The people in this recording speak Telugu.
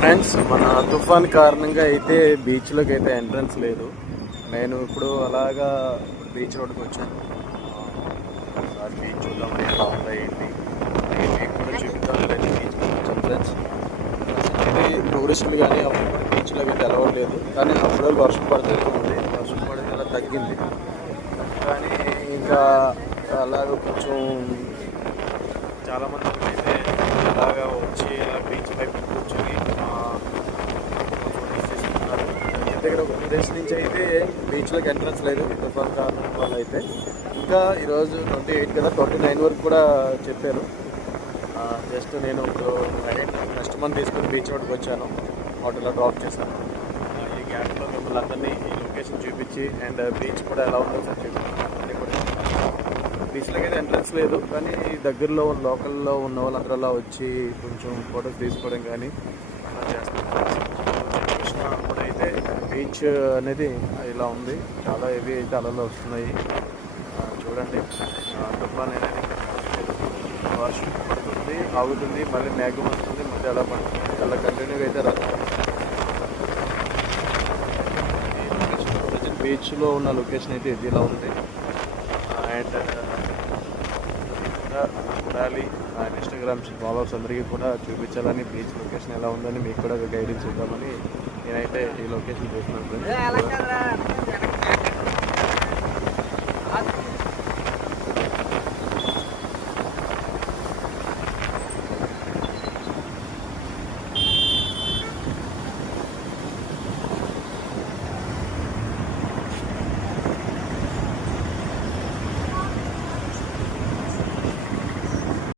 ఫ్రెండ్స్, మన తుఫాన్ కారణంగా అయితే బీచ్లోకి అయితే ఎంట్రన్స్ లేదు. నేను ఇప్పుడు అలాగా బీచ్ రోడ్కి వచ్చాను. ఒకసారి బీచ్ చూద్దామని ఎలా ఉందా ఏంటి మీకు కూడా చూపిద్దాం రండి. బీచ్కి వచ్చాను ఫ్రెండ్స్. అయితే టూరిస్టులు కానీ ఎవరు కూడా బీచ్లోకి అయితే ఎలవట్లేదు. కానీ అప్పుడు వర్షం పడుతూనే ఉంది. వర్షం పడితే అలా తగ్గింది. కానీ ఇంకా అలాగ కొంచెం చాలామంది అయితే అలాగా వచ్చి ఇలా బీచ్ పై కూర్చొని దగ్గర ఒక విదేశ్ నుంచి అయితే బీచ్లోకి ఎంట్రన్స్ లేదు తుఫాన్ కారణం వల్ల అయితే. ఇంకా ఈరోజు 28 కదా, 29 వరకు కూడా చెప్పారు. జస్ట్ నేను ఇప్పుడు కస్టమర్ తీసుకుని బీచ్ రోడ్కి వచ్చాను. హోటల్లో డ్రాప్ చేశాను. ఈ గ్యాప్లో మిమ్మల్ని అందరినీ ఈ లొకేషన్ చూపించి అండ్ బీచ్ కూడా ఎలా ఉందో సార్ చూపిస్తాను. అన్నీ కూడా బీచ్లోకి అయితే ఎంట్రన్స్ లేదు, కానీ దగ్గరలో లోకల్లో ఉన్న వాళ్ళందరూ అలా వచ్చి కొంచెం ఫొటోస్ తీసుకోవడం కానీ అలా చేస్తారు. కూడా అయితే బీచ్ అనేది ఇలా ఉంది. చాలా హెవీ అయితే అలలు వస్తున్నాయి. చూడండి, తుఫాన్ అనేది వర్షం పడుతుంది, ఆగుతుంది, మళ్ళీ మేఘం వస్తుంది, మళ్ళీ అలా పడుతుంది. అలా కంటిన్యూగా అయితే ప్రజెంట్ బీచ్లో ఉన్న లొకేషన్ అయితే ఇది ఇలా ఉంది. అండ్ చూడాలి, ఇన్స్టాగ్రామ్ ఫాలోవర్స్ అందరికీ కూడా చూపించాలని బీచ్ లొకేషన్ ఎలా ఉందని మీకు కూడా గైడెన్స్ ఇద్దామని నేనైతే ఈ లొకేషన్ చూస్తున్నాను.